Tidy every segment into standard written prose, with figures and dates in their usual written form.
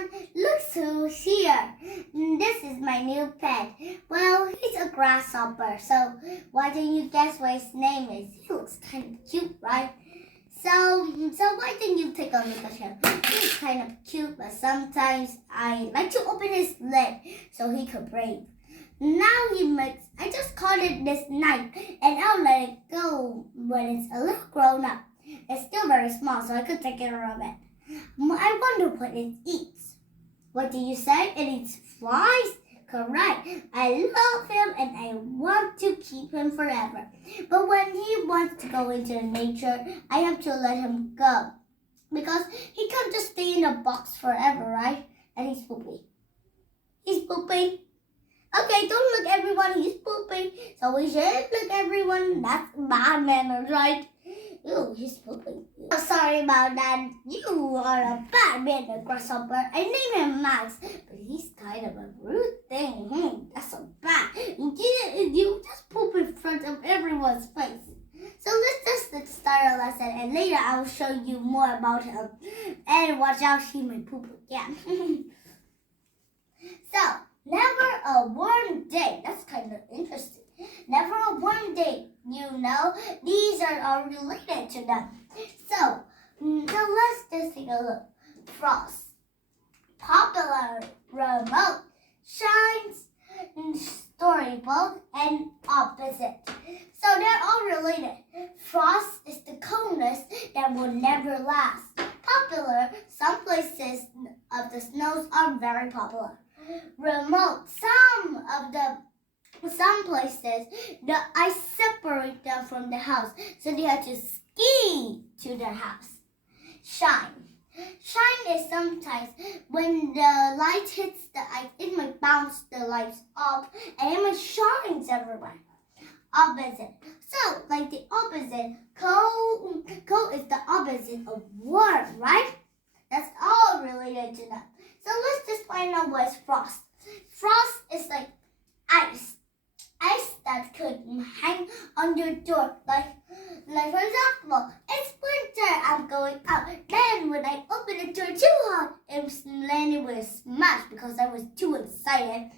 everyone, look who's here. This is my new pet. Well, he's a grasshopper, so why don't you guess what his name is? He looks kind of cute, right? So why don't you take a look at him? He's kind of cute, but sometimes I like to open his leg so he could breathe. Now I just caught it this night, and I'll let it go when it's a little grown up. It's still very small, so I could take care of it. I wonder what it eats. What do you say? It eats flies? Correct. I love him and I want to keep him forever. But when he wants to go into nature, I have to let him go. Because he can't just stay in a box forever, right? And he's pooping. He's pooping. Okay, don't look everyone, he's pooping. So we should look everyone. That's bad manners, right? Ew, he's pooping. Oh, sorry about that. You are a bad man, grasshopper. I named him Max, but he's kind of a rude thing. That's so bad. You just poop in front of everyone's face. So let's just start a lesson, and later I will show you more about him. And watch out, he may poop again. So, never a warm day. That's kind of interesting. Never a warm day. You know, these are all related to them. So let's just take a look. Frost, popular, remote, shines, storybook, and opposite. So they're all related. Frost is the coldness that will never last. Popular, some places of the snows are very popular. Remote, some places, the ice separate them from the house, so they have to ski to their house. Shine. Shine is sometimes when the light hits the ice, it might bounce the lights off and it might shines everywhere. Opposite. So, like the opposite, cold is the opposite of warm, right? That's all related to that. So let's just find out what's frost. Frost is like ice. Ice that could hang on your door. Like for example, it's winter, I'm going out. Then when I open the door too hard, it landed with a smash because I was too excited.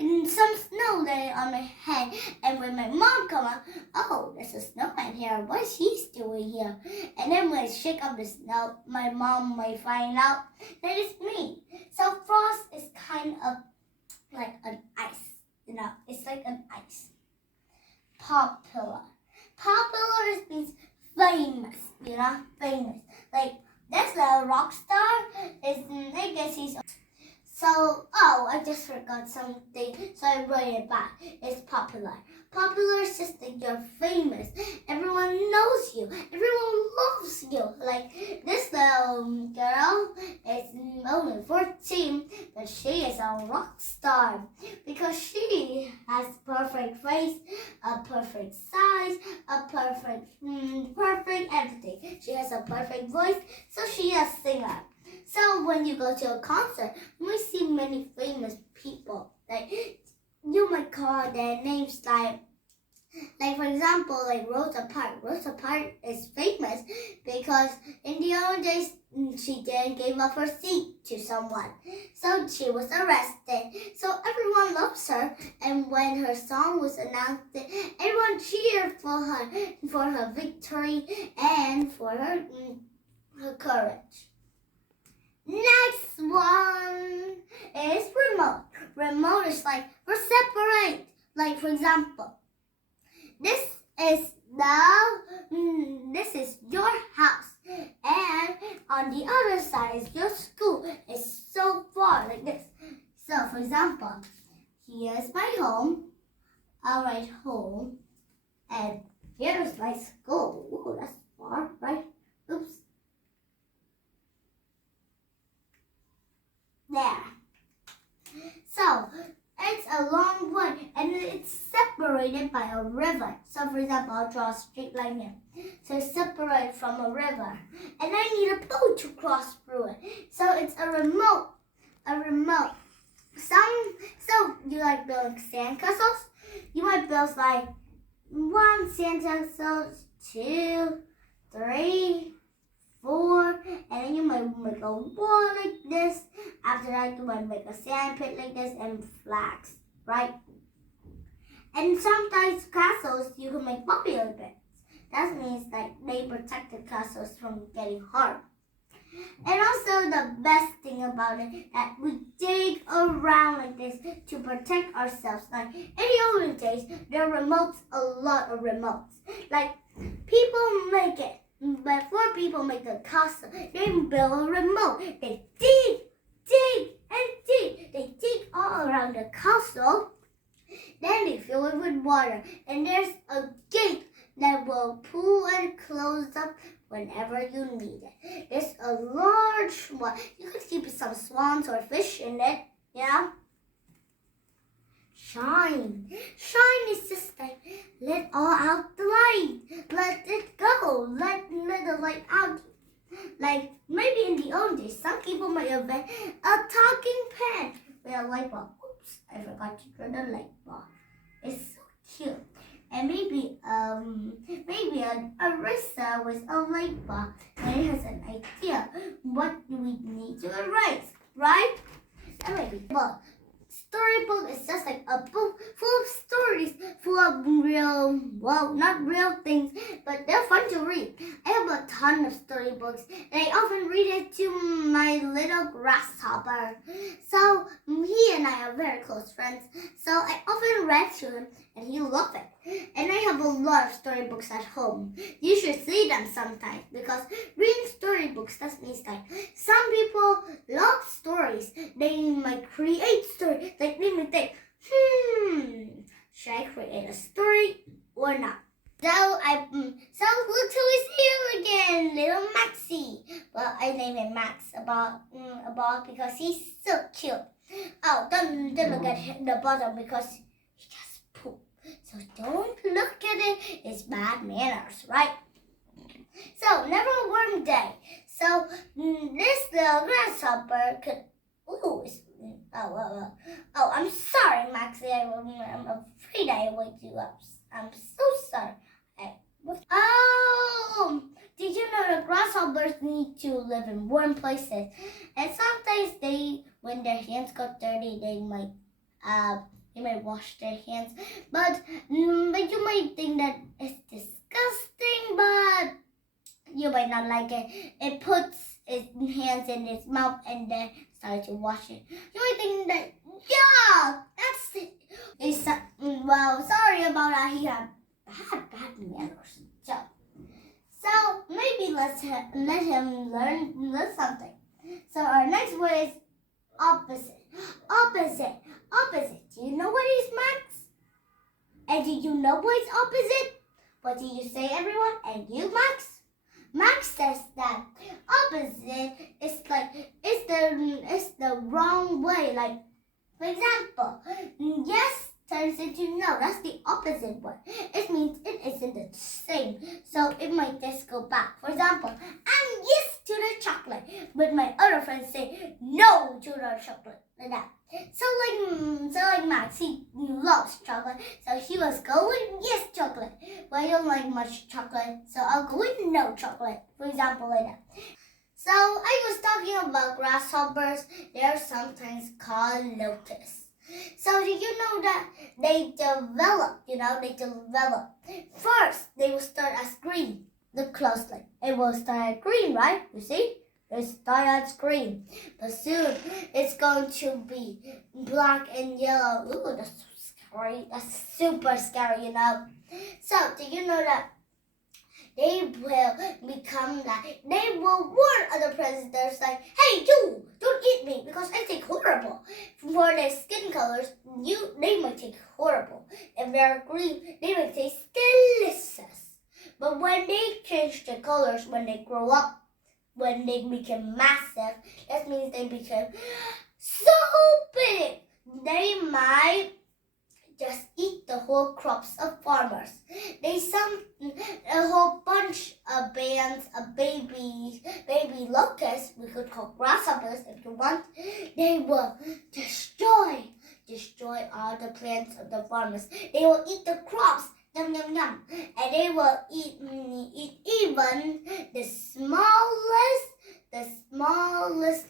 And some snow landed on my head. And when my mom come out, oh, there's a snowman here. What's he doing here? And then when I shake up the snow, my mom might find out that it's me. So frost is kind of like an ice. You know, it's like an ice. Popular. Popular means famous, you know, famous. Like, that's a rock star. I guess he's... So, I just forgot something, so I wrote it back. It's popular. Popular is just that you're famous. Everyone knows you. Everyone loves you. Like, this little girl is only 14, but she is a rock star because she has perfect face, a perfect size, a perfect everything. She has a perfect voice, so she is a singer. So when you go to a concert, you might see many famous people. Like you might call their names like for example, like Rosa Parks. Rosa Parks is famous because in the old days she didn't give up her seat to someone, so she was arrested. So everyone loves her, and when her song was announced, everyone cheered for her victory and for her courage. Next one is remote. Remote is like we're separate. Like for example, this is your house, and on the other side is your school. It's so far like this. So for example, here's my home. I'll write home, and here's my school. Ooh, that's far, right? Oops. There. So, it's a long one and it's separated by a river. So, for example, I'll draw a straight line here. So, it's separated from a river. And I need a boat to cross through it. So, it's a remote. So, you like building sandcastles? You might build like 1 sandcastle, 2, 3, 4, and then you might make a wall like this. After After that, you might make a sand pit like this and flags, right? And sometimes castles, you can make popular pits. That means that they protect the castles from getting harmed. And also the best thing about it, that we dig around like this to protect ourselves. Like in the olden days, there are remotes, a lot of remotes. Like people make it. Before people make a castle, they build a remote. They dig, and dig. They dig all around the castle. Then they fill it with water. And there's a gate that will pull and close up whenever you need it. There's a large one. You could keep some swans or fish in it. Yeah? Shine. Shine is just like, let all out the light. Let it go. Let the light out. Like, maybe in the old days, some people might invent a talking pen with a light bulb. Oops, I forgot to turn the light bulb. It's so cute. And maybe an eraser with a light bulb. And it has an idea. What do we need to erase, right? That might be fun. Storybook is just like a book full of stories, full of real, well, not real things, but they're fun to read. I have a ton of storybooks, and I often read it to my little grasshopper. So he and I are very close friends. So I often read to him, and he loved it. And I have a lot of storybooks at home. You should see them sometime, because reading storybooks, that means that some people love stories. They might create stories. Like they might think, should I create a story or not? So look who is here again, little Maxie. Well, I named him Max about because he's so cute. Oh, don't look at the bottom because he just pooped. So don't look at it. It's bad manners, right? So never a warm day. So this little grasshopper could. I'm sorry, Maxie. I'm afraid I woke you up. I'm so sorry. Did you know that grasshoppers need to live in warm places? And sometimes when their hands got dirty, they might wash their hands. But you might think that it's disgusting, but you might not like it. It puts its hands in its mouth and then starts to wash it. You might think that, yeah, that's it. Well, sorry about that. He had bad manners. So maybe let him learn something. So our next word is opposite. Opposite. Do you know what is Max? And do you know what is opposite? What do you say, everyone? And you, Max? Max says that opposite is the wrong way. Like, for example, yes turns into no. That's the opposite word. It means it isn't the same. So it might just go back. For example, I'm yes to the chocolate, but my other friends say no to the chocolate. Like that. So like Max, he loves chocolate. So he was going yes chocolate. But I don't like much chocolate. So I'll go with no chocolate. For example, like that. So I was talking about grasshoppers. They are sometimes called locusts. So did you know that they develop? First, they will start as green. Look closely. It will start at green, right? You see? It starts as green. But soon, it's going to be black and yellow. Ooh, that's so scary. That's super scary, So, did you know that they will become like, they will warn other predators like, hey, you, don't eat me because I take horrible. For their skin colors, they might take horrible. If they're green, they might taste delicious. But when they change their colors, when they grow up, when they become massive, that means they become so big. They might just eat the whole crops of farmers. A whole bunch of bands of baby locusts, we could call grasshoppers if you want, they will destroy all the plants of the farmers. They will eat the crops, yum yum yum, and they will eat even the smallest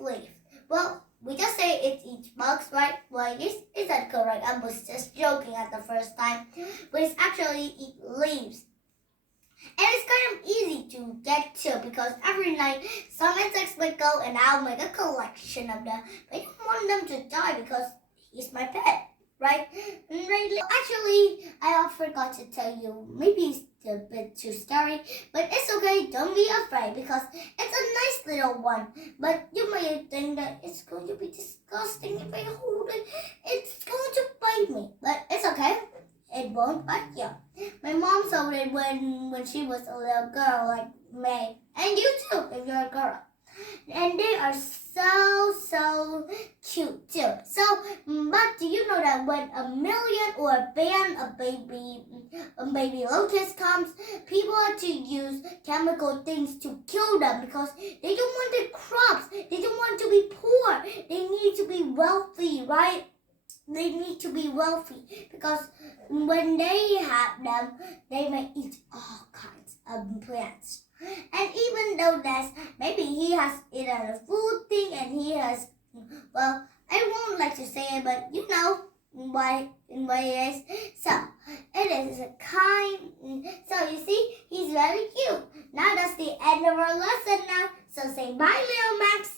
leaf. Well, we just say bugs, right? Well, yes, is that correct? I was just joking at the first time, but it's actually eat leaves. And it's kind of easy to get to because every night some insects will go and I'll make a collection of them. But I don't want them to die because he's my pet, right? Actually, I forgot to tell you, maybe it's a bit too scary, but it's okay, don't be afraid because it's a nice little one. But you may think that it's going to be disgusting if I hold it, it's going to bite me. But it's okay, it won't bite you. My mom sold it when she was a little girl like me. And you too, if you're a girl. And they are so cute too. So, but do you know that when a million or a band of baby locusts comes, people have to use chemical things to kill them because they don't want the crops. They don't want to be poor. They need to be wealthy, right? They need to be wealthy because when they have them, they may eat all kinds of plants. And even though that's maybe he has eaten a food thing and he has, well, I won't like to say it, but you know why it is. So it is a kind. So you see, he's very cute. Now that's the end of our lesson now. So say bye, little Max.